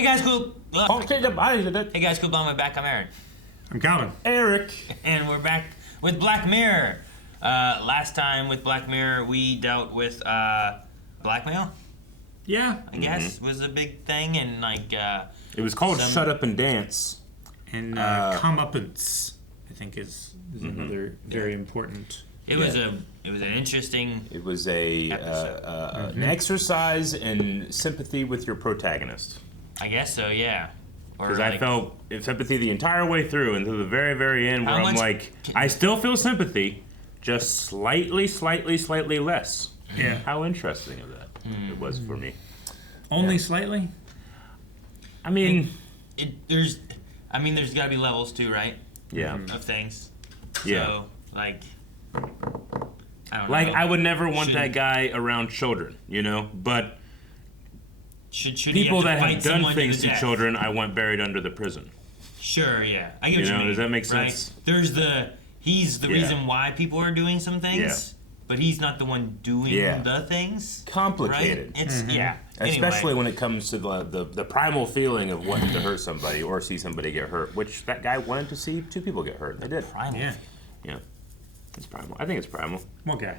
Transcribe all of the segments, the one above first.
Hey guys, cool. Hey guys, cool. On my back. I'm Aaron. I'm Calvin. Eric. And we're back with Black Mirror. Last time with Black Mirror, we dealt with blackmail. Yeah. I guess was a big thing, and like it was called Shut Up and Dance. And comeuppance, I think, is another very important. It was an interesting. It was an exercise in sympathy with your protagonist. I guess so, yeah. Because I felt sympathy the entire way through until the very, very end, where I'm like, I still feel sympathy, just slightly less. Yeah. How interesting of that it was for me. Only slightly? I mean, there's got to be levels too, right? Yeah. Of things. Yeah. So, like, I don't know. Like, I would never want that guy around children, you know? But should people that have done things to death? children, I want buried under the prison. Sure, yeah. I get what you mean. Does that make right? sense? He's the reason why people are doing some things. Yeah. But he's not the one doing the things. Complicated. Right? It's Especially when it comes to the primal feeling of wanting to hurt somebody or see somebody get hurt, which that guy wanted to see two people get hurt. They did. Primal. Yeah. Yeah. It's primal. I think it's primal. What guy?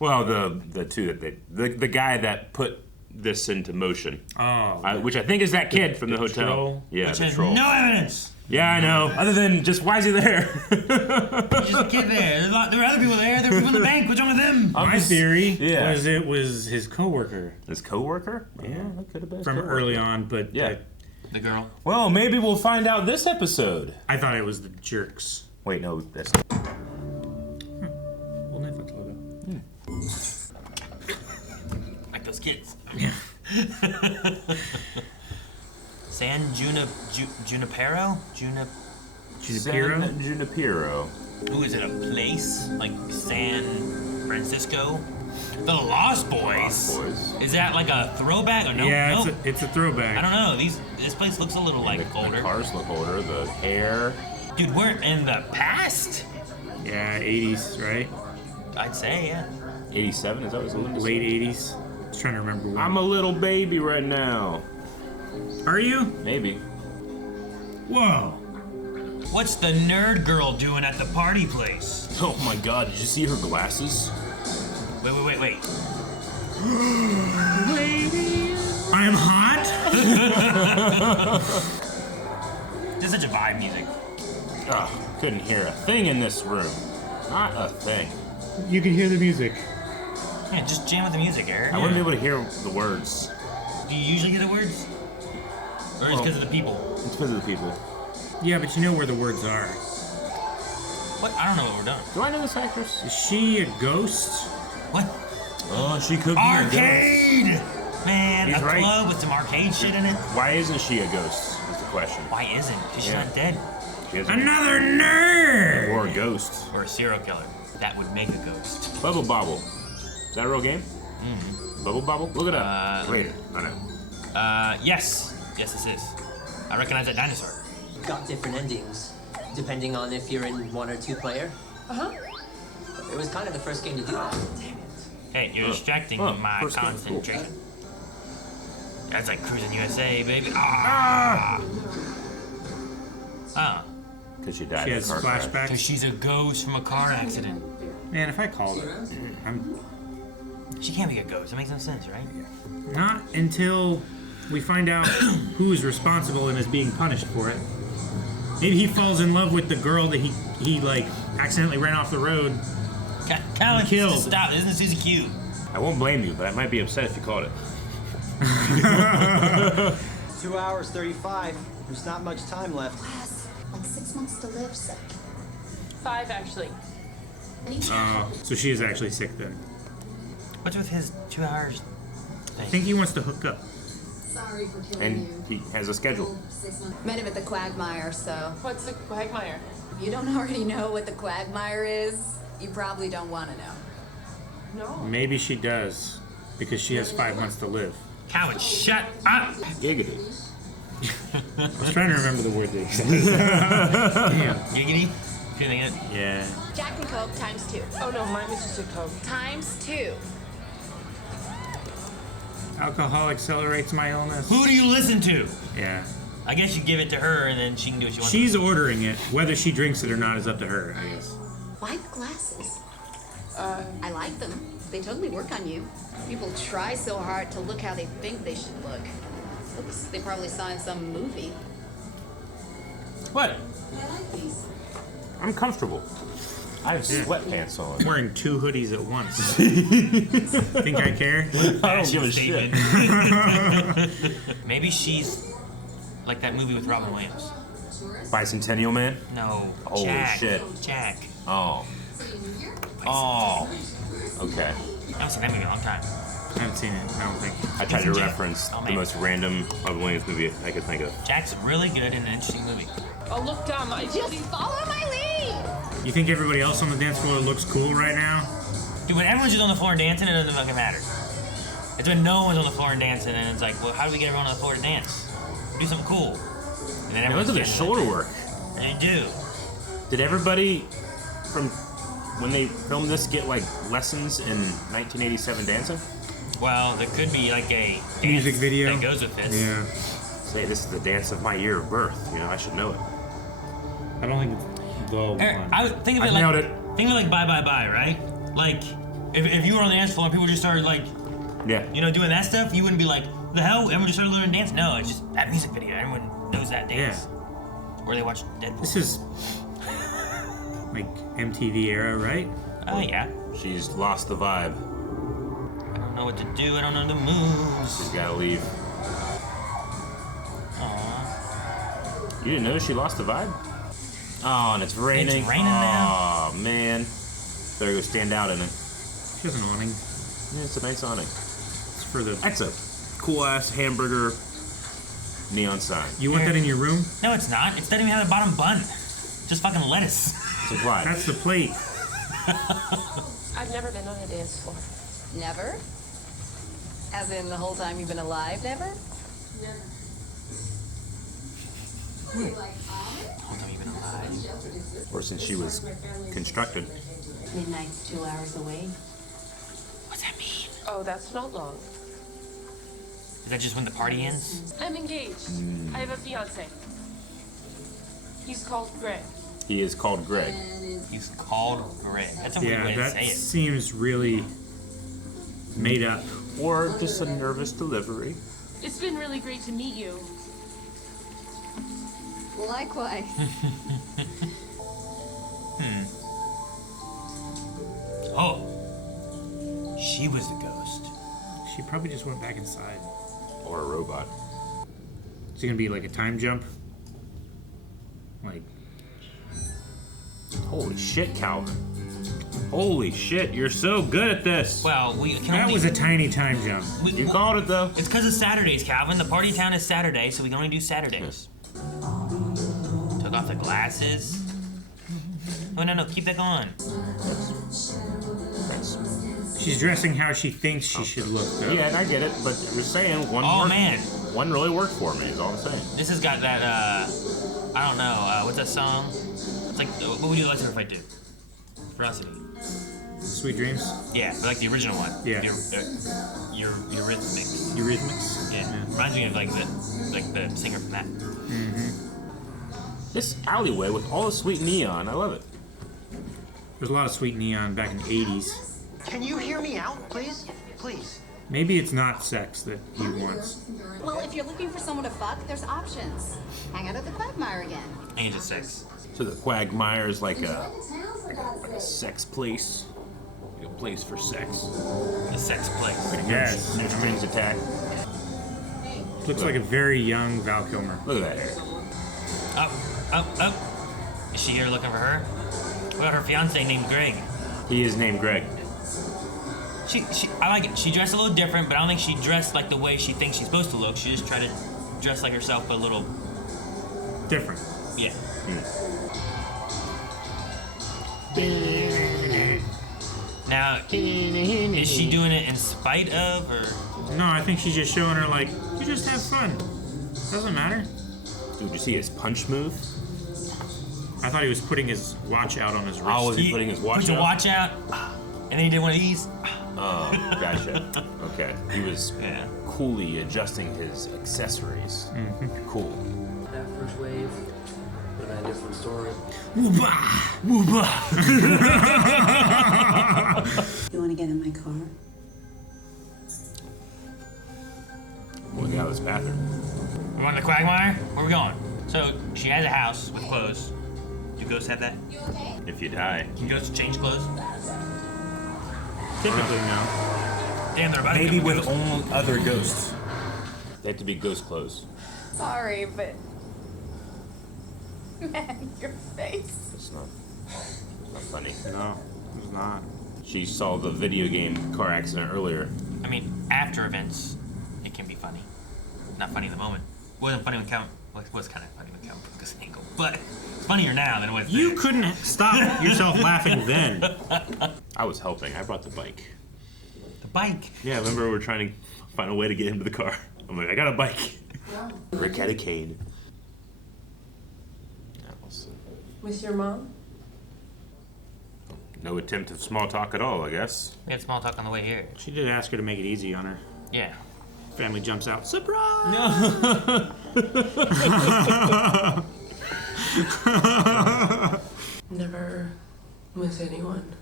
Well, the two that the guy that put this into motion. Oh. Which I think is that kid from the hotel. Troll? Yeah, Which the has troll. no evidence. Yeah, I know. Other than just why is he there? He's just a kid there. There were other people there. There were people in the bank. What's wrong with them? My theory was it was his coworker. His coworker? Yeah, that could have been from early on, but yeah, the girl. Well, maybe we'll find out this episode. I thought it was the jerks. Wait, no, that's. Well, Netflix logo. Like those kids. Yeah. San Junipero? Junipero? San Junipero. Ooh, is it a place? Like San Francisco? The Lost Boys. Lost Boys. Is that like a throwback? Or no? Yeah, no. it's a throwback. I don't know. This place looks a little like older. The cars look older. The hair. Dude, we're in the past? Yeah, 80s, right? I'd say, yeah. 87, is that what it was? Late 80s. I was trying to remember when. I'm a little baby right now. Are you? Maybe. Whoa. What's the nerd girl doing at the party place? Oh my god, did you see her glasses? Wait. I'm hot? This is such a vibe music. Ugh, couldn't hear a thing in this room. Not a thing. You can hear the music. Yeah, just jam with the music, Eric. I wouldn't be able to hear the words. Do you usually hear the words? Or is it because of the people? It's because of the people. Yeah, but you know where the words are. What? I don't know what we're doing. Do I know this actress? Is she a ghost? What? Oh, she could be Arcade! Man, He's a right. club with some arcade shit in it? Why isn't she a ghost, is the question. Why isn't? She's Yeah. not dead. She has Another nerd! or a ghost. Or a serial killer. That would make a ghost. Bubble Bobble. Is that a real game? Mm-hmm. Bubble Bobble? Look it up. Later. I know. Yes. Yes, this is. I recognize that dinosaur. Got different endings, depending on if you're in 1 or 2 player. It was kind of the first game to do that. Damn it. Hey, you're distracting my first game, concentration. Cool. That's like Cruising USA, baby. Ah! Because she died She in a has car crash. Because flashbacks. she's a ghost from a car accident. Man, if I called her, She can't be a ghost. That makes no sense, right? not until we find out who's responsible and is being punished for it. Maybe he falls in love with the girl that he like accidentally ran off the road. Calvin, Killed. just stop. Isn't Susie Q? I won't blame you, but I might be upset if you called it. 2 hours 35. There's not much time left. Class, like 6 months to live, sick. 5, actually. So she is actually sick then. What's with his 2 hours I thing? think he wants to hook up. Sorry for killing And you. he has a schedule. 6 months. Met him at the Quagmire, so What's the Quagmire? if you don't already know what the Quagmire is, you probably don't want to know. No. Maybe she does, because she has 5 months to live. Calvin, shut up! Giggity. I was trying to remember the word that he said. Damn. Giggity? Feeling it? Yeah. Jack and Coke times 2. Oh no, mine was just a Coke. Times 2. Alcohol accelerates my illness. Who do you listen to? Yeah. I guess you give it to her and then she can do what she wants. She's ordering it. Whether she drinks it or not is up to her, I guess. Why the glasses? I like them. They totally work on you. People try so hard to look how they think they should look. Oops, they probably saw in some movie. What? I'm comfortable. I have sweatpants on. I'm wearing 2 hoodies at once. Think I care? I don't give a shit. Maybe she's like that movie with Robin Williams. Bicentennial Man? No. Holy Jack. shit. Jack. Oh. Oh. Okay. I haven't seen that movie in a long time. I haven't seen it, I don't think. I tried to Jack. reference Oh, the man. most random Robin Williams movie I could think of. Jack's really good in an interesting movie. Oh, look, dumb. I Just follow my lead! You think everybody else on the dance floor looks cool right now? Dude, when everyone's just on the floor and dancing, it doesn't fucking matter. It's when no one's on the floor and dancing, and it's like, well, how do we get everyone on the floor to dance? Do something cool. And then Hey, look everyone's at the dancing. shoulder work. They do. Did everybody from when they filmed this get like lessons in 1987 dancing? Well, there could be like a dance Music video? that goes with this. Yeah. Say this is the dance of my year of birth. You know, I should know it. I don't think it's the Eric, one. I would think of I it like nailed it. think of it like Bye Bye Bye, right? Like if you were on the dance floor and people just started like Yeah. doing that stuff, you wouldn't be like, the hell? Everyone just started learning to dance? No, it's just that music video. Everyone knows that dance. Or they watch Deadpool. This is like MTV era, right? Oh yeah. She's lost the vibe. I don't know what to do. I don't know the moves. She's gotta leave. Aww. You didn't know she lost the vibe? Oh, and it's raining. It's raining now. Oh man. Better go stand out in it. She has an awning. Yeah, it's a nice awning. It's for the. That's a cool ass hamburger neon sign. You want that in your room? No, it's not. It doesn't even have a bottom bun. Just fucking lettuce. Supply. That's the plate. I've never been on a dance floor. Never? As in the whole time you've been alive, never? Whole time you've been alive. Or since she was constructed. Midnight's 2 hours away. What's that mean? Oh, that's not long. Is that just when the party ends? I'm engaged. I have a fiance. He's called Greg. He is called Greg. He's called Greg. That's a weird Yeah, way to that say it. seems really made up. Or just a nervous delivery. It's been really great to meet you. Likewise. Oh. She was the ghost. She probably just went back inside. Or a robot. Is it gonna be like a time jump? Like, Holy shit, Calvin. Holy shit, you're so good at this. Well, we can that only... was a tiny time jump. You called it though. It's because of Saturdays, Calvin. The party town is Saturday, so we can only do Saturdays. Took off the glasses. Oh, no, keep that going. She's dressing how she thinks she should look, though. Yeah, and I get it, but you're saying one Oh, worked- man. one really worked for me, is all I'm saying. This has got that, I don't know, what's that song? It's like, what would you like to fight to? Ferocity. Sweet Dreams? Yeah, but like the original one. Yeah. Your Eurythmics. Eurythmics? Yeah. Reminds me of like the singer from that. This alleyway with all the sweet neon, I love it. There's a lot of sweet neon back in the 80s. Can you hear me out, please? Please. Maybe it's not sex that he wants. Well, if you're looking for someone to fuck, there's options. Hang out at the Quagmire again. Ain't just sex. So the Quagmire is like a sex place. Like a place for sex. The sex place. Like Yes. no strings attached. Looks like a very young Val Kilmer. Look at that hair. Up. Is she here looking for her? What about her fiance named Greg? He is named Greg. I like it. She dressed a little different, but I don't think she dressed like the way she thinks she's supposed to look. She just tried to dress like herself, but a little, Different. yeah. Now, is she doing it in spite of, or? No, I think she's just showing her, like, you just have fun. Doesn't matter. Dude, you see his punch move? I thought he was putting his watch out on his wrist. Oh, was he putting his watch Put your out? watch out, and then he did one of these. Oh, gotcha. Okay. He was coolly adjusting his accessories. Cool. That first wave, but a different story. You want to get in my car? Look out this bathroom. We want the Quagmire? Where we going? So, she has a house with clothes. Do ghosts have that? If you die. Can ghosts change clothes? Typically, no. Damn, they're about to Maybe become with ghosts. only other ghosts. They have to be ghost clothes. Sorry, but man, your face. It's not funny. No, it's not. She saw the video game car accident earlier. I mean, after events, it can be funny. Not funny in the moment. Wasn't funny when Count. Well, it was kind of funny when Count broke his ankle, but it's funnier now than it was You then. couldn't stop yourself laughing then. I was helping. I brought the bike. The bike. Yeah, remember we were trying to find a way to get him to the car. I'm like, I got a bike. Wow. Rick had a cane. With your mom? No attempt of small talk at all, I guess. We had small talk on the way here. She did ask her to make it easy on her. Yeah. Family jumps out. Surprise! Never with anyone.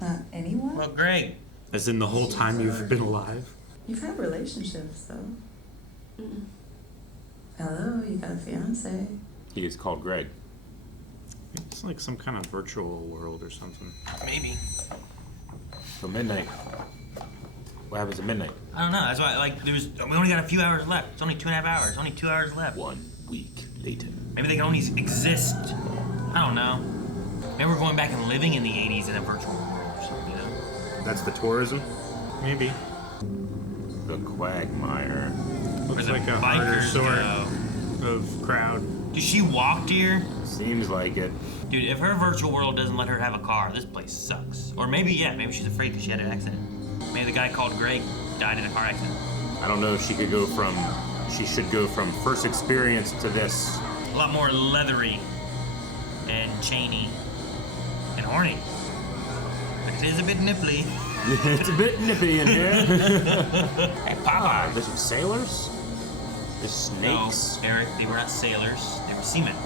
Not anyone? Well, Greg. As in the whole time you've been alive. You've had relationships, though. Hello, you got a fiance. He is called Greg. It's like some kind of virtual world or something. Maybe. So midnight. What happens at midnight? I don't know. That's why, like, we only got a few hours left. It's only 2.5 hours. Only 2 hours left. 1 week later. Maybe they can only exist. I don't know. Maybe we're going back and living in the 80s in a virtual world or something, you know? That's the tourism? Maybe. The Quagmire. Looks the like a harder bikers sort go. of crowd. Dude, she walked here? Seems like it. Dude, if her virtual world doesn't let her have a car, this place sucks. Or maybe, yeah, maybe she's afraid because she had an accident. Maybe the guy called Greg died in a car accident. I don't know if she could go from... She should go from first experience to this. A lot more leathery and chainy and horny. But it is a bit nipply. It's a bit nippy in here. Hey, Papa. There's some sailors? There's snakes? No, Eric, they were not sailors. They were seamen.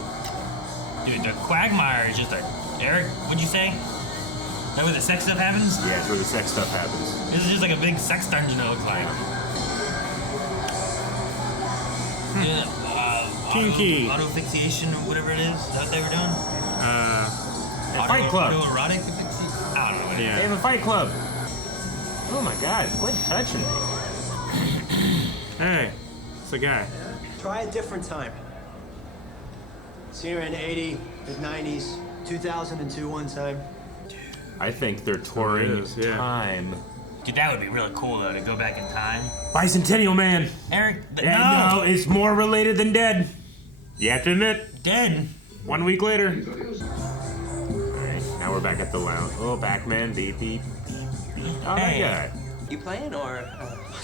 Dude, the Quagmire is just a... Eric, what'd you say? Is that where the sex stuff happens? Yeah, it's where the sex stuff happens. This is just like a big sex dungeon, it looks like. Yeah, Kinky. Auto asphyxiation or whatever it is. Is that what they were doing? Fight Club. Autoerotic asphyxiation? I don't know what it is. They have a fight club. Oh my god, quit touching me. Hey, it's a guy. Try a different time. So you're in 80, mid-90s, 2002 one time. I think they're touring is, yeah. time. Dude, that would be really cool, though, to go back in time. Bicentennial Man. Eric, No, it's more related than dead. You have to admit. Dead? 1 week later. Alright, now we're back at the lounge. Oh, Backman, beep, beep, beep, beep. Oh, Hey. that guy. You playing or?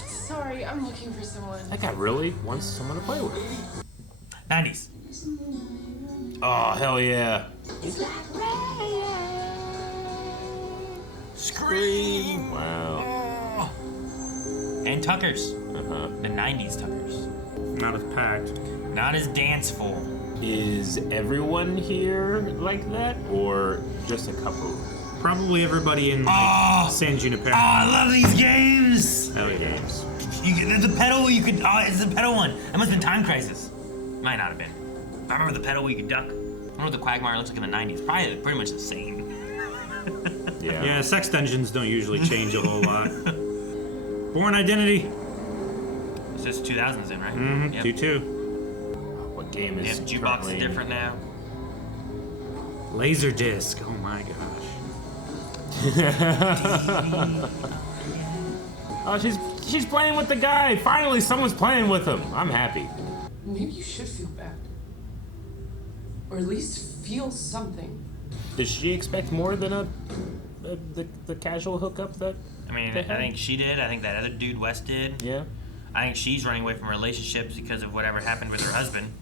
Sorry, I'm looking for someone. That guy really wants someone to play with. 90s. Oh, hell yeah. Scream! Wow. And Tuckers. Uh-huh. The 90s Tuckers. Not as packed. Not as danceful. Is everyone here like that, or just a couple? Probably everybody in like, San Junipero. Oh, I love these games! Hell yeah. Games. There's a pedal you could. Oh, it's the pedal one. That must have been Time Crisis. Might not have been. I remember the pedal where you could duck. I wonder what the Quagmire looks like in the 90s. Probably pretty much the same. Yeah. Yeah, sex dungeons don't usually change a whole lot. Born Identity. It's just 2000s in, right? Mm-hmm. Yep. 2-2. What game is Yep, jukebox currently... is different now. Laserdisc. Oh my gosh. Oh, she's playing with the guy. Finally, someone's playing with him. I'm happy. Maybe you should feel bad. Or at least feel something. Did she expect more than the casual hookup that? I mean, they I had? think she did. I think that other dude, West, did. Yeah. I think she's running away from relationships because of whatever happened with her husband.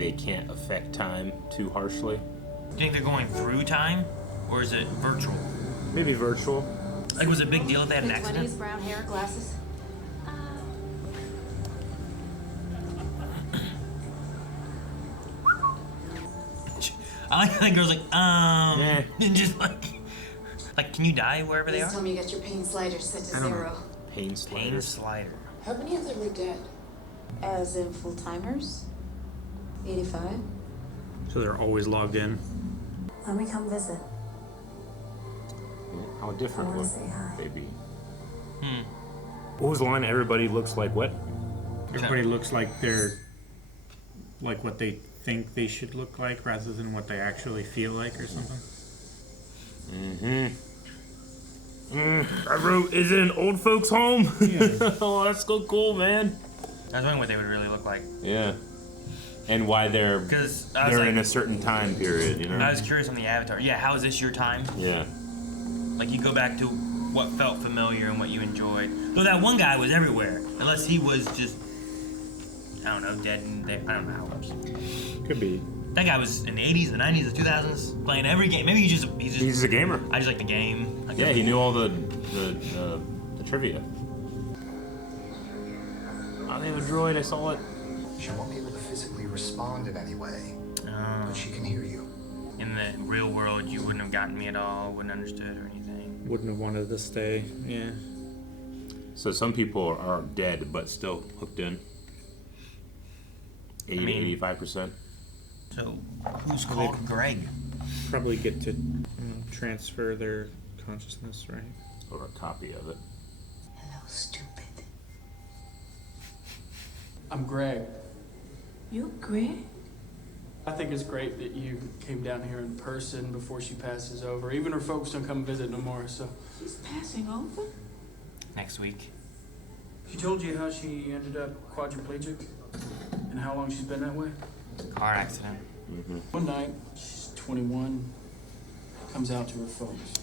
they can't affect time too harshly. Do you think they're going through time, or is it virtual? Maybe virtual. Like, was it a big deal if they had an 20s, accident? brown hair, glasses. I like how that girl's like, Yeah. and just like, can you die wherever they Please are? tell me you got your pain slider set to 0. Pain Pain sliders. slider. How many of them are dead? As in full timers? 85. So they're always logged in. Let me come visit. Yeah, how different I wanna would say hi. they be? Hmm. What was the line? Everybody looks like what? Everybody looks like they're like what they think they should look like rather than what they actually feel like or something. I wrote, is it an old folks home? Yeah. Oh, that's so cool, man. I was wondering what they would really look like. Yeah. And why they're 'Cause I was in like- a certain time period, you know? I was curious on the avatar. Yeah, how is this your time? Yeah. Like, you go back to what felt familiar and what you enjoyed. Though that one guy was everywhere. Unless he was just, I don't know, dead and there. I don't know how it works. Could be. That guy was in the 80s, the 90s, the 2000s, playing every game. Maybe he's just He's a gamer. I just like the game. Like Yeah, he knew all the trivia. Oh, they have a droid. I saw it. She won't be able to physically respond in any way, Oh. but she can hear you. In the real world, you wouldn't have gotten me at all, wouldn't have understood or anything. Wouldn't have wanted to stay. Yeah. So some people are dead, but still hooked in. 80 mean- 85%. So, who's called Greg? Probably get to transfer their consciousness, right? Or a copy of it. Hello, stupid. I'm Greg. You Greg? I think it's great that you came down here in person before she passes over. Even her folks don't come visit no more, so. She's passing over? Next week. She told you how she ended up quadriplegic and how long she's been that way? Car accident. One night, she's 21, comes out to her folks.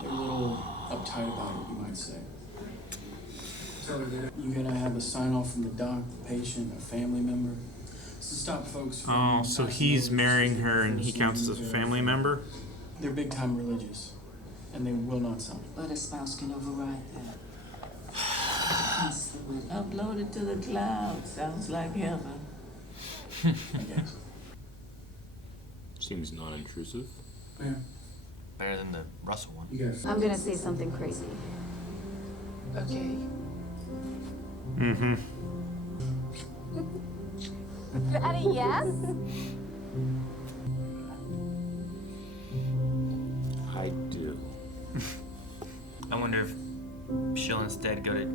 They're a little uptight about it, you might say. So you gotta have a sign off from the doc, the patient, a family member. To stop folks from. Oh, so he's marrying her and he counts as a family member? They're big time religious, and they will not sign. But a spouse can override that. Uploaded to the cloud. Sounds like heaven. I guess. Seems non-intrusive. Yeah. Better than the Russell one. You got. I'm gonna say something crazy. Okay. Mm-hmm. That a yes? I do. I wonder if she'll instead go to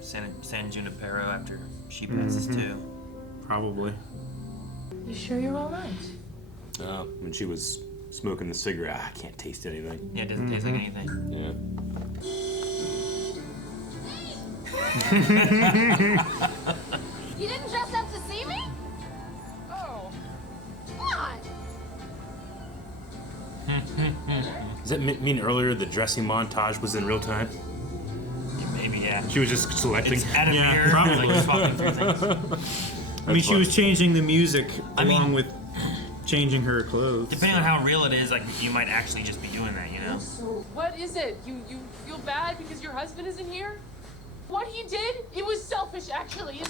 San Junipero after she passes too. Probably. You sure you're all right? When she was smoking the cigarette, I can't taste anything. Yeah, it doesn't taste like anything. Yeah. You didn't dress up to see me? Oh. Come on. Does that mean earlier the dressing montage was in real time? Maybe, yeah. She was just selecting. It's at a Yeah, mirror, probably. like swapping through things. I mean, she was changing the music I mean- along with changing her clothes. Depending on how real it is, like, you might actually just be doing that, you know? So what is it? You feel bad because your husband isn't here? What he did, it was selfish actually.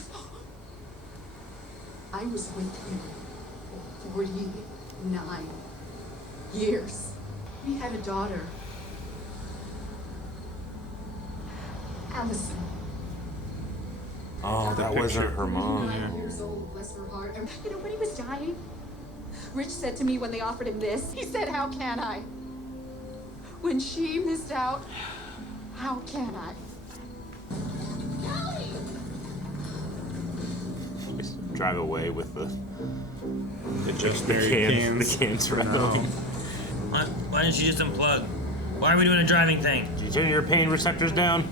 I was with him for 49 years. We had a daughter, Allison. Oh, that wasn't her mom. 49 years old, bless her heart. And, you know, when he was dying, Rich said to me when they offered him this, he said, "How can I? When she missed out, how can I?" Just drive away with the Just the married cans. The cans right No. on. Why didn't she just unplug? Why are we doing a driving thing? Did you turn your pain receptors down?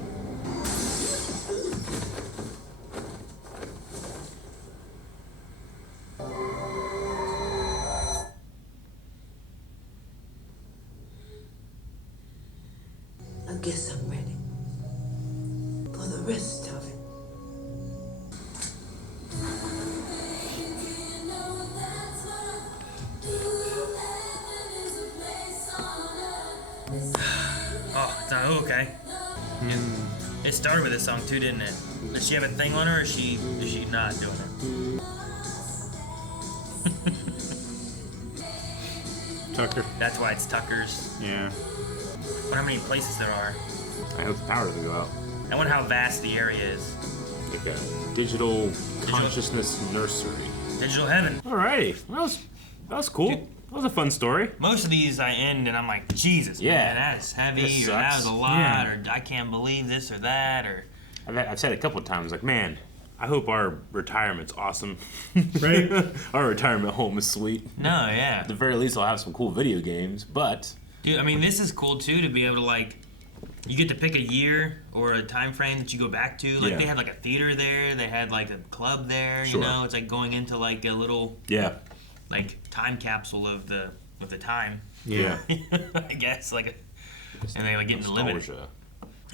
I guess I'm ready for the rest of it. Oh, it's not okay. It started with this song too, didn't it? Does she have a thing on her, or is she not doing it? Tucker. That's why it's Tucker's. Yeah. I wonder how many places there are. I hope the power doesn't go out. I wonder how vast the area is. Like a digital consciousness nursery. Digital heaven. Alrighty. That was cool. That was a fun story. Most of these I end and I'm like, Jesus, man, that is heavy, or that was a lot, or I can't believe this or that, or... I've said it a couple of times, like, man, I hope our retirement's awesome. Right? Our retirement home is sweet. No, yeah. At the very least, I'll have some cool video games, but... Dude, I mean, this is cool, too, to be able to, like... You get to pick a year or a time frame that you go back to. Like, they had, like, a theater there. They had, like, a club there, you know? It's like going into, like, a little... Yeah. Like, time capsule of the time. Yeah. I guess, like... And they, like, get to live it.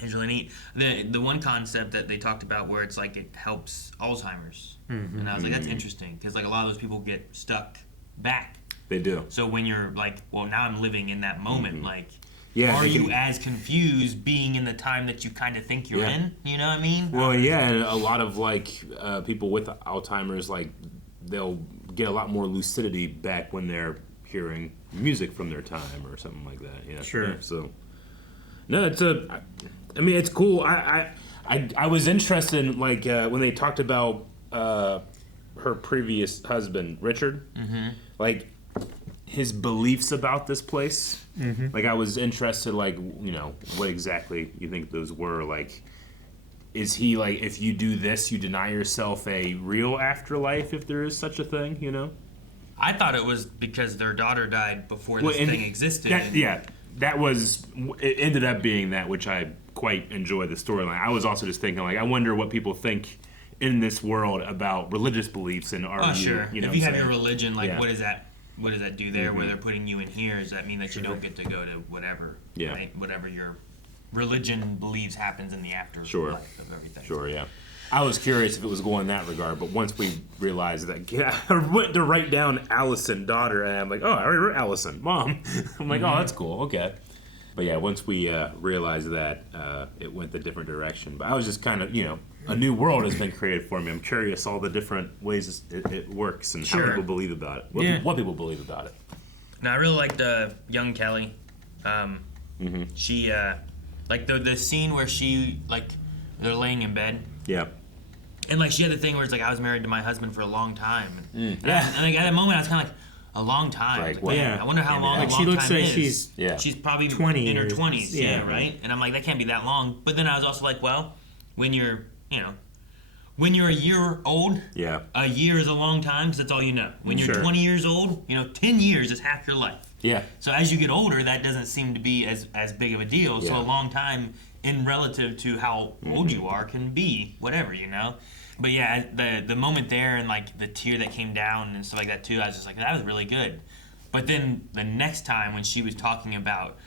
It's really neat. The one concept that they talked about where it's like it helps Alzheimer's, and I was like, that's interesting because like a lot of those people get stuck back. They do. So when you're like, well, now I'm living in that moment, like, are you as confused being in the time that you kind of think you're in? You know what I mean? Well, yeah, and a lot of like people with Alzheimer's, like they'll get a lot more lucidity back when they're hearing music from their time or something like that. You know? Sure. Yeah, so no, it's cool. I was interested in like when they talked about her previous husband, Richard, like his beliefs about this place. Like I was interested, like, you know, what exactly you think those were. Like, is he like, if you do this, you deny yourself a real afterlife, if there is such a thing, you know? I thought it was because their daughter died before this thing existed. That was, it ended up being that, which I quite enjoy the storyline. I was also just thinking, like, I wonder what people think in this world about religious beliefs and are sure. You know, if you have your religion, like, what does that do there? Mm-hmm. Where they're putting you in here? Does that mean that you don't get to go to whatever? Yeah. Right? Whatever your religion believes happens in the afterlife of everything. Sure, yeah. I was curious if it was going in that regard, but once we realized that, I went to write down Allison, daughter, and I'm like, oh, I already wrote Allison, mom. I'm like, oh, that's cool, okay. But yeah, once we realized that, it went the different direction. But I was just kind of, you know, a new world has been created for me. I'm curious all the different ways it works and how people believe about it. What people believe about it. Now, I really liked young Kelly. She, like the scene where she, like, they're laying in bed. Yeah. And, like, she had the thing where it's like, I was married to my husband for a long time. And like, at that moment, I was kind of like, a long time. Like, well, I wonder how long a long she looks time like is. She's probably 20 in her 20s. Yeah, right? And I'm like, that can't be that long. But then I was also like, well, when you're, you know, when you're a year old, a year is a long time because that's all you know. When you're 20 years old, you know, 10 years is half your life. Yeah. So as you get older, that doesn't seem to be as big of a deal. So a long time in relative to how old you are can be whatever, you know? But yeah, the moment there and like the tear that came down and stuff like that too, I was just like, that was really good. But then the next time when she was talking about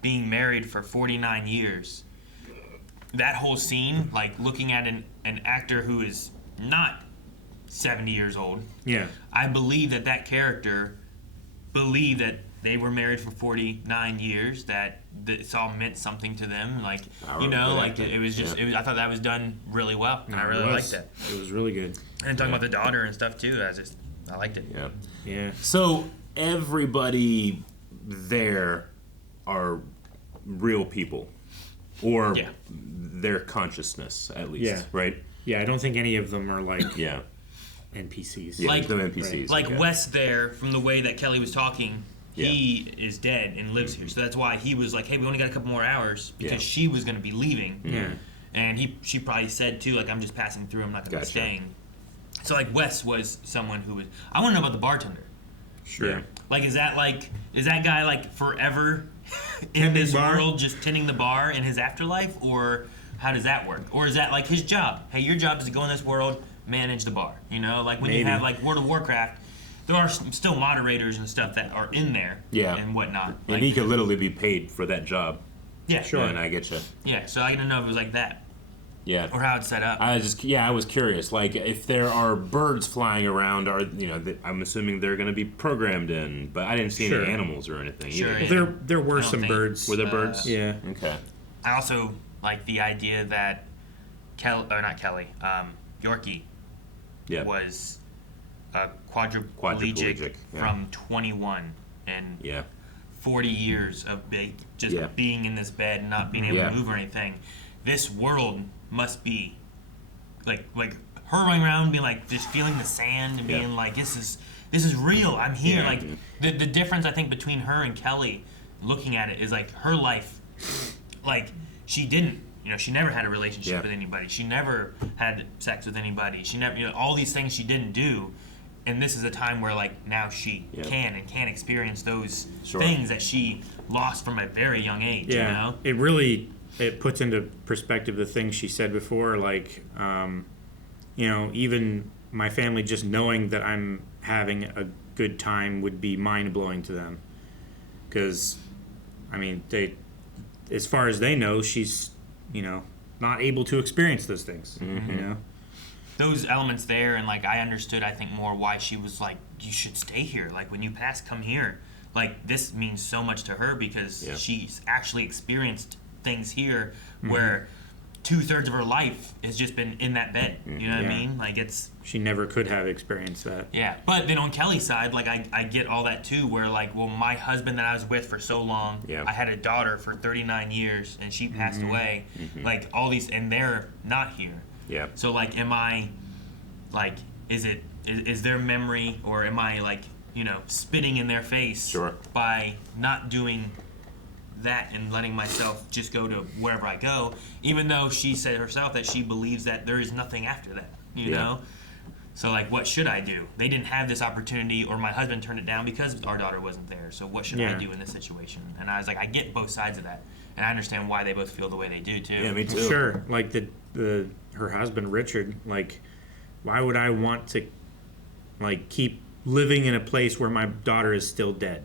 being married for 49 years, that whole scene, like looking at an actor who is not 70 years old, I believe that character believed that they were married for 49 years, that it's all meant something to them, like, you know, like it was just, I thought that was done really well, and I really liked it. It was really good. And talking about the daughter and stuff too, I liked it. Yeah. So everybody there are real people, or their consciousness at least, right? Yeah, I don't think any of them are like NPCs. Yeah, like no NPCs. Like Wes there, from the way that Kelly was talking, he is dead and lives here. So that's why he was like, hey, we only got a couple more hours, because she was going to be leaving. Yeah. And she probably said too, like, I'm just passing through, I'm not going to be staying. So like Wes was someone who was, I want to know about the bartender. Sure. Yeah. Like, is that guy like forever in this world just tending the bar in his afterlife, or how does that work? Or is that like his job? Hey, your job is to go in this world, manage the bar. You know, like when you have like World of Warcraft, there are still moderators and stuff that are in there and whatnot. And like, he could literally be paid for that job. Yeah. Sure. And I get you. Yeah, so I didn't know if it was like that. Yeah. Or how it's set up. I was curious. Like, if there are birds flying around, I'm assuming they're going to be programmed in, but I didn't see any animals or anything. Sure, either. yeah. There were some birds. Were there birds? Yeah. Okay. I also like the idea that Yorkie was a quadriplegic from 21 and 40 years of being in this bed and not being able to move or anything. This world must be like her running around being like just feeling the sand and being like this is real. I'm here. Like the difference I think between her and Kelly looking at it is like her life, like she never had a relationship with anybody. She never had sex with anybody. She never all these things she didn't do. And this is a time where, like, now she can experience those things that she lost from a very young age, you know? It puts into perspective the things she said before, like, even my family just knowing that I'm having a good time would be mind-blowing to them. Because, I mean, as far as they know, she's, not able to experience those things, Those elements there, and like I understood, I think more why she was like, you should stay here. Like when you pass, come here. Like this means so much to her because she's actually experienced things here where 2/3 of her life has just been in that bed. You know what I mean? Like she never could have experienced that. Yeah, but then on Kelly's side, like I get all that too. Where like, well, my husband that I was with for so long, I had a daughter for 39 years, and she passed away. Like all these, and they're not here. Yeah. So like, am I, like, is their memory, or am I like, spitting in their face by not doing that and letting myself just go to wherever I go, even though she said herself that she believes that there is nothing after that, you know? So like, what should I do? They didn't have this opportunity, or my husband turned it down because our daughter wasn't there. So what should I do in this situation? And I was like, I get both sides of that, and I understand why they both feel the way they do too. Yeah, me too. Sure, like her husband Richard, like, why would I want to, like, keep living in a place where my daughter is still dead?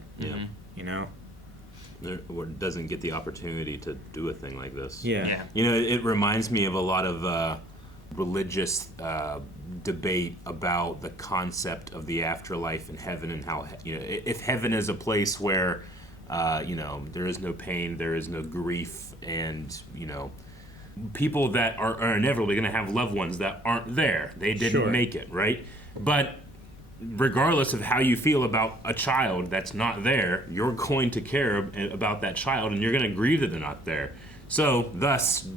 Or doesn't get the opportunity to do a thing like this. Yeah. It reminds me of a lot of religious debate about the concept of the afterlife and heaven, and how if heaven is a place where there is no pain, there is no grief, and people that are inevitably going to have loved ones that aren't there. They didn't make it, right? But regardless of how you feel about a child that's not there, you're going to care about that child, and you're going to grieve that they're not there. So, thus,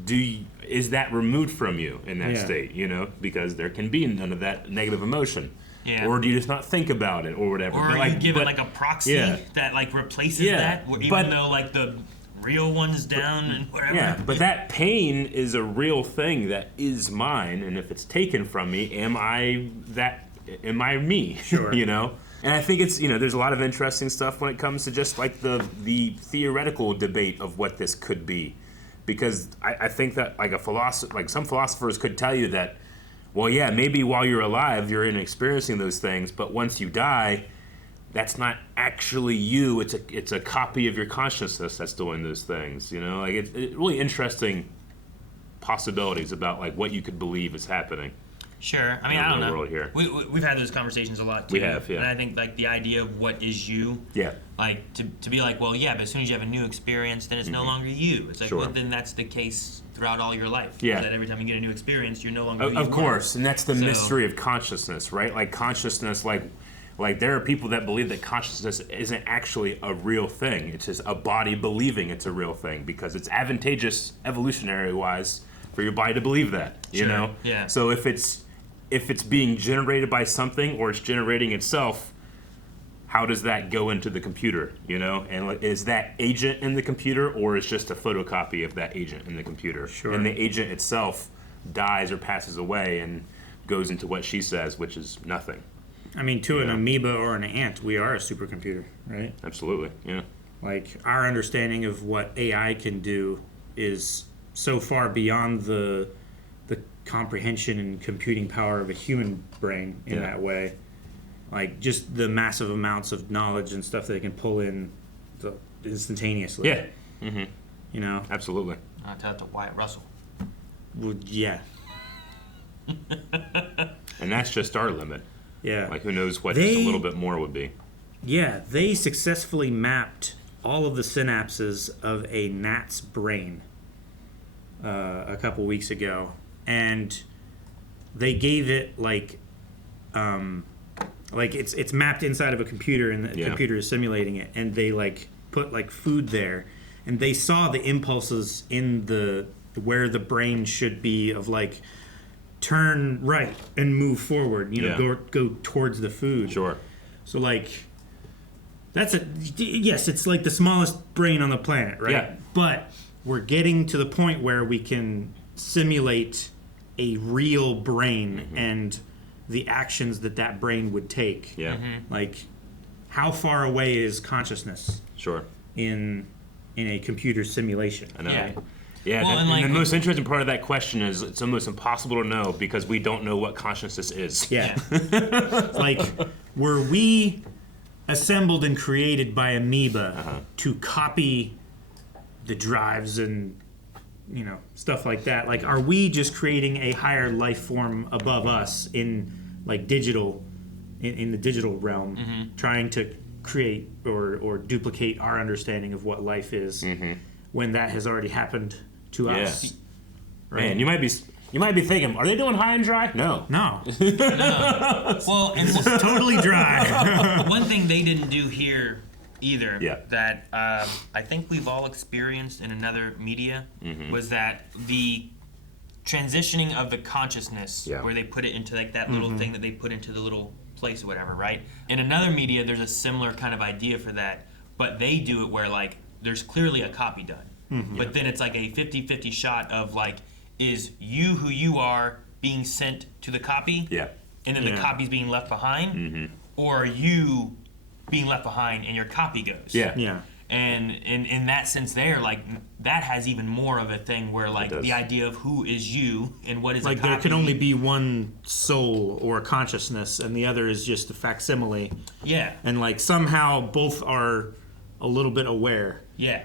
is that removed from you in that state, because there can be none of that negative emotion. Yeah. Or do you just not think about it or whatever? Or you give it like a proxy that like replaces that, even though like the real one's down and whatever. Yeah, but that pain is a real thing that is mine, and if it's taken from me, am I me? Sure. And I think it's, there's a lot of interesting stuff when it comes to just like the theoretical debate of what this could be. Because I think that like some philosophers could tell you that, well, yeah, maybe while you're alive, you're experiencing those things, but once you die, that's not actually you. It's a copy of your consciousness that's doing those things. Like it's really interesting possibilities about like what you could believe is happening. Sure. I mean, I don't know. World here. We've had those conversations a lot too. We have, yeah. And I think like the idea of what is you. Yeah. Like to be like, well, yeah, but as soon as you have a new experience, then it's no longer you. It's like, well, then that's the case throughout all your life. Yeah. That every time you get a new experience, you're no longer. Of course, and that's the mystery of consciousness, right? Like consciousness, like there are people that believe that consciousness isn't actually a real thing. It's just a body believing it's a real thing because it's advantageous evolutionary wise for your body to believe that. You know. Yeah. So if it's being generated by something or it's generating itself, how does that go into the computer, And is that agent in the computer, or is just a photocopy of that agent in the computer? Sure. And the agent itself dies or passes away and goes into what she says, which is nothing. I mean, to an amoeba or an ant, we are a supercomputer, right? Absolutely, yeah. Like, our understanding of what AI can do is so far beyond the comprehension and computing power of a human brain in that way. Like, just the massive amounts of knowledge and stuff that they can pull in instantaneously. Yeah. Mm-hmm. You know? Absolutely. I tell that to Wyatt Russell. Yeah. And that's just our limit. Yeah. Like, who knows what just a little bit more would be. Yeah, they successfully mapped all of the synapses of a gnat's brain a couple weeks ago, and they gave it like it's mapped inside of a computer, and the computer is simulating it, and they like put like food there, and they saw the impulses in the where the brain should be of like turn right and move forward, you know, go towards the food. Sure. So like yes, it's like the smallest brain on the planet, right? Yeah. But we're getting to the point where we can simulate a real brain and the actions that brain would take. Yeah. Like, how far away is consciousness? Sure. In a computer simulation. I know. Yeah. Yeah, Well, and the most interesting part of that question is it's almost impossible to know because we don't know what consciousness is. Yeah. Like, were we assembled and created by amoeba to copy the drives and, you know, stuff like that? Like, are we just creating a higher life form above us in, like, digital, in the digital realm, trying to create or duplicate our understanding of what life is when that has already happened to us? Right? Man, you might be thinking, are they doing high and dry? No. No. Well, and It's totally dry. one thing they didn't do here either Yeah. that I think we've all experienced in another media was that the transitioning of the consciousness where they put it into like that little thing that they put into the little place or whatever, right? In another media, there's a similar kind of idea for that, but they do it where like there's clearly a copy done. But then it's like a 50-50 shot of like, is you who you are being sent to the copy? Yeah. And then the copy's being left behind? Or are you being left behind and your copy goes? Yeah. Yeah. And in that sense there, like, that has even more of a thing where, like, the idea of who is you and what is like a copy. there can only be one soul or consciousness, and the other is just a facsimile. Yeah. And, like, somehow both are a little bit aware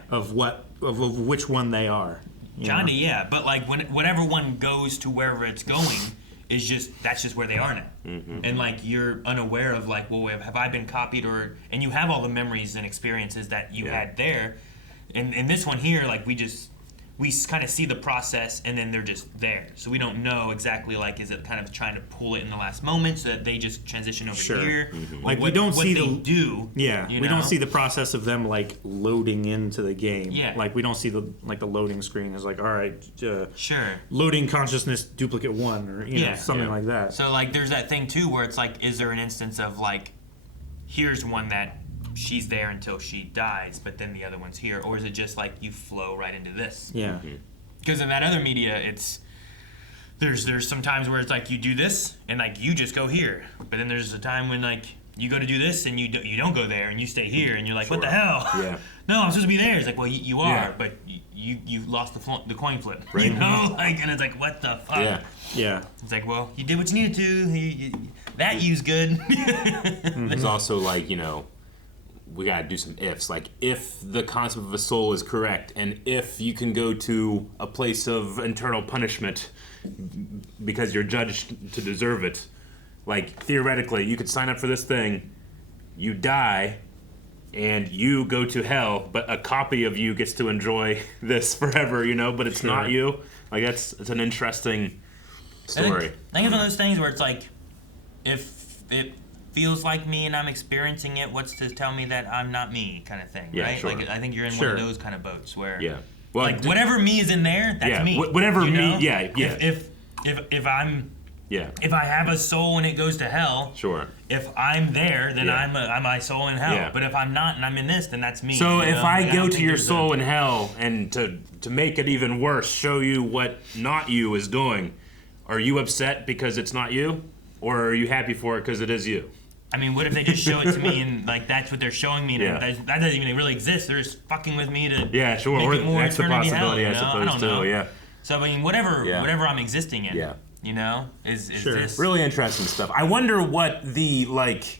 of which one they are. Kinda, yeah. But, like, whatever one goes to wherever it's going that's just where they are now. And, like, you're unaware of, like, well, have I been copied and you have all the memories and experiences that you had there. And in this one here, like, we kind of see the process and then they're just there. So we don't know exactly, like, is it kind of trying to pull it in the last moment so that they just transition over here? Like, we don't see what they do. Yeah, we don't see the process of them, like, loading into the game. Yeah. Like, we don't see the loading screen is like, all right, sure, loading consciousness duplicate 1 or, you know, something like that. So, like, there's that thing, too, where it's like, is there an instance of, like, here's one that she's there until she dies, but then the other one's here, or is it just like you flow right into this? Yeah. Because in that other media, it's there's some times where it's like you do this and like you just go here, but then there's a time when like you go to do this and you don't go there and you stay here and you're like, what the hell? Yeah. No, I'm supposed to be there. It's like, well, you are, but you lost the coin flip, right? You know, like, and it's like, what the fuck? Yeah. Yeah. It's like, well, you did what you needed to. That used good. There's also like, you know, we gotta do some ifs. Like, if the concept of a soul is correct, and if you can go to a place of internal punishment because you're judged to deserve it, like, theoretically, you could sign up for this thing, you die, and you go to hell, but a copy of you gets to enjoy this forever, you know, but it's not you. Like, it's an interesting story. I think it's one of those things where it's like, if it feels like me and I'm experiencing it, what's to tell me that I'm not me, kind of thing, right? Sure. Like, I think you're in one of those kind of boats where, well, like, whatever me is in there, that's me. Whatever you know? me, If I'm, if I have a soul and it goes to hell, if I'm there, then I'm my soul in hell. Yeah. But if I'm not and I'm in this, then that's me. So you if know? I Like, go don't to think your there's soul in hell and to make it even worse, show you what not you is doing, are you upset because it's not you? Or are you happy for it because it is you? I mean, what if they just show it to me and, like, that's what they're showing me, and that doesn't even really exist. They're just fucking with me to make it more that's the eternity hell, possibility, you know? I suppose, I don't know. too, yeah. So, I mean, whatever I'm existing in, you know, is this. Really interesting stuff. I wonder what the, like,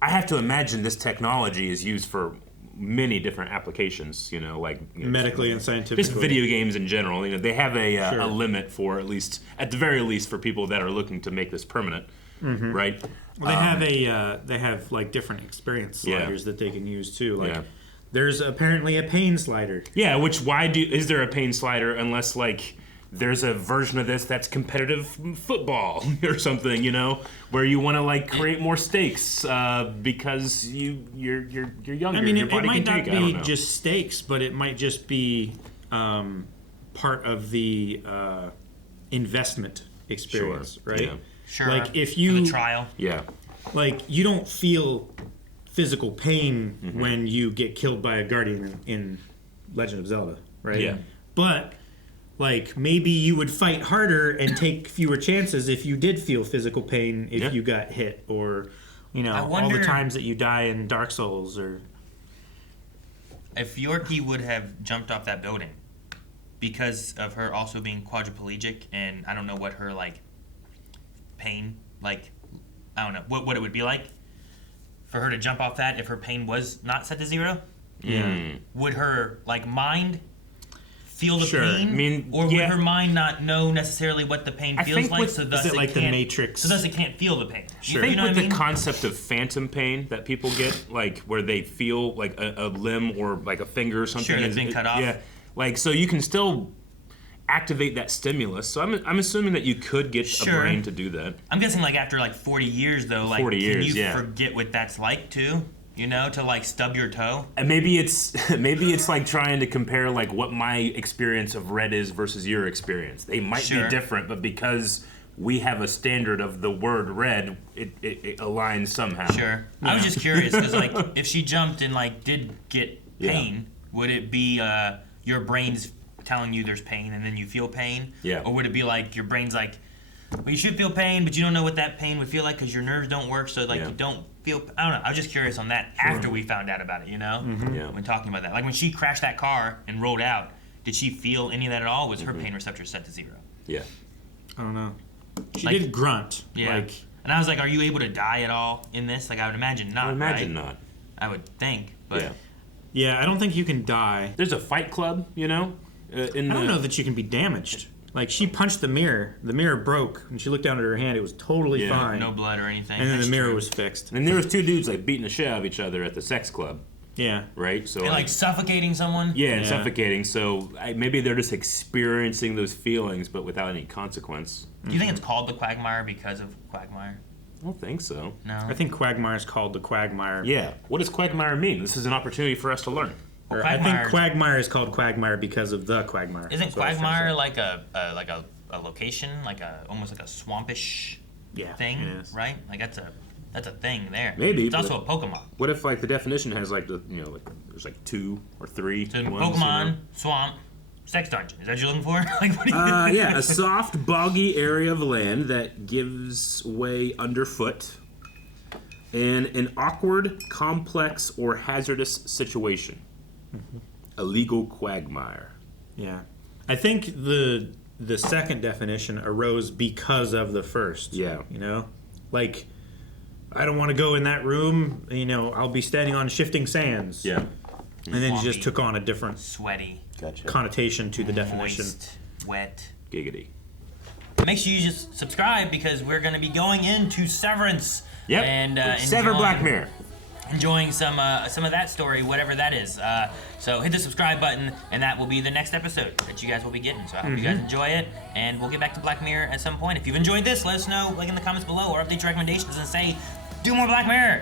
I have to imagine this technology is used for many different applications. Like medically and scientifically. Just video games in general. They have Sure. a limit for at the very least, for people that are looking to make this permanent, right? Well, they have like different experience sliders that they can use too. Like there's apparently a pain slider. Yeah, which is there a pain slider unless like there's a version of this that's competitive football or something, where you want to like create more stakes because you're younger. I mean, your it body might can not take it. I don't be know. just stakes, but it might just be part of the investment experience, right? Yeah. Sure. Like if For you the trial. Yeah. like you don't feel physical pain when you get killed by a guardian in Legend of Zelda, right? Yeah. But like maybe you would fight harder and take fewer chances if you did feel physical pain if you got hit, or all the times that you die in Dark Souls, or if Yorkie would have jumped off that building because of her also being quadriplegic, and I don't know what her like pain, like I don't know what it would be like for her to jump off that if her pain was not set to 0. Would her like mind feel the pain? I mean, or would her mind not know necessarily what the pain feels like? So thus is it like the can't, Matrix? So thus it can't feel the pain. I think with the concept of phantom pain that people get, like where they feel like a limb or like a finger or something that's been cut off. Yeah, like so you can still activate that stimulus. So I'm assuming that you could get a brain to do that. I'm guessing like after like 40 years though, like 40 years, can you forget what that's like too? To like stub your toe. And maybe it's like trying to compare like what my experience of red is versus your experience. They might be different, but because we have a standard of the word red, it aligns somehow. Sure. Yeah. I was just curious because like if she jumped and like did get pain, would it be your brain's telling you there's pain and then you feel pain? Yeah. Or would it be like your brain's like, well, you should feel pain, but you don't know what that pain would feel like because your nerves don't work, so like you don't feel. I don't know. I was just curious on that after we found out about it. Yeah. When talking about that, like when she crashed that car and rolled out, did she feel any of that at all? Was her pain receptor set to 0? Yeah. I don't know. She did grunt. Yeah. And I was like, are you able to die at all in this? Like I would imagine not. I would imagine not. I would think, but yeah, I don't think you can die. There's a Fight Club, I don't know that you can be damaged. Like she punched the mirror broke, and she looked down at her hand. It was totally fine. No blood or anything. And then the mirror was fixed. And there was 2 dudes like beating the shit out of each other at the sex club. Yeah. Right. So and like suffocating someone. Yeah, and suffocating. So maybe they're just experiencing those feelings, but without any consequence. Do you think it's called the Quagmire because of Quagmire? I don't think so. No. I think Quagmire is called the Quagmire. Yeah. What does Quagmire mean? This is an opportunity for us to learn. I think Quagmire is called Quagmire because of the Quagmire. Isn't Quagmire like a location, like almost like a swampish thing, right? Like that's a thing there. Maybe. It's also a Pokemon. What if like the definition has like like there's like 2 or 3 so ones, Pokemon, swamp, sex dungeon. Is that what you're looking for? Like what are you yeah, a soft, boggy area of land that gives way underfoot in an awkward, complex, or hazardous situation. A legal quagmire. Yeah. I think the second definition arose because of the first. Yeah. Like, I don't want to go in that room, I'll be standing on shifting sands. Yeah. And then you just took on a different sweaty connotation to the definition. Moist, wet. Giggity. Make sure you just subscribe because we're going to be going into Severance. Yep. And Sever Black Mirror. Enjoying some of that story, whatever that is. So hit the subscribe button, and that will be the next episode that you guys will be getting. So I hope you guys enjoy it, and we'll get back to Black Mirror at some point. If you've enjoyed this, let us know, like in the comments below, or update your recommendations and say, do more Black Mirror.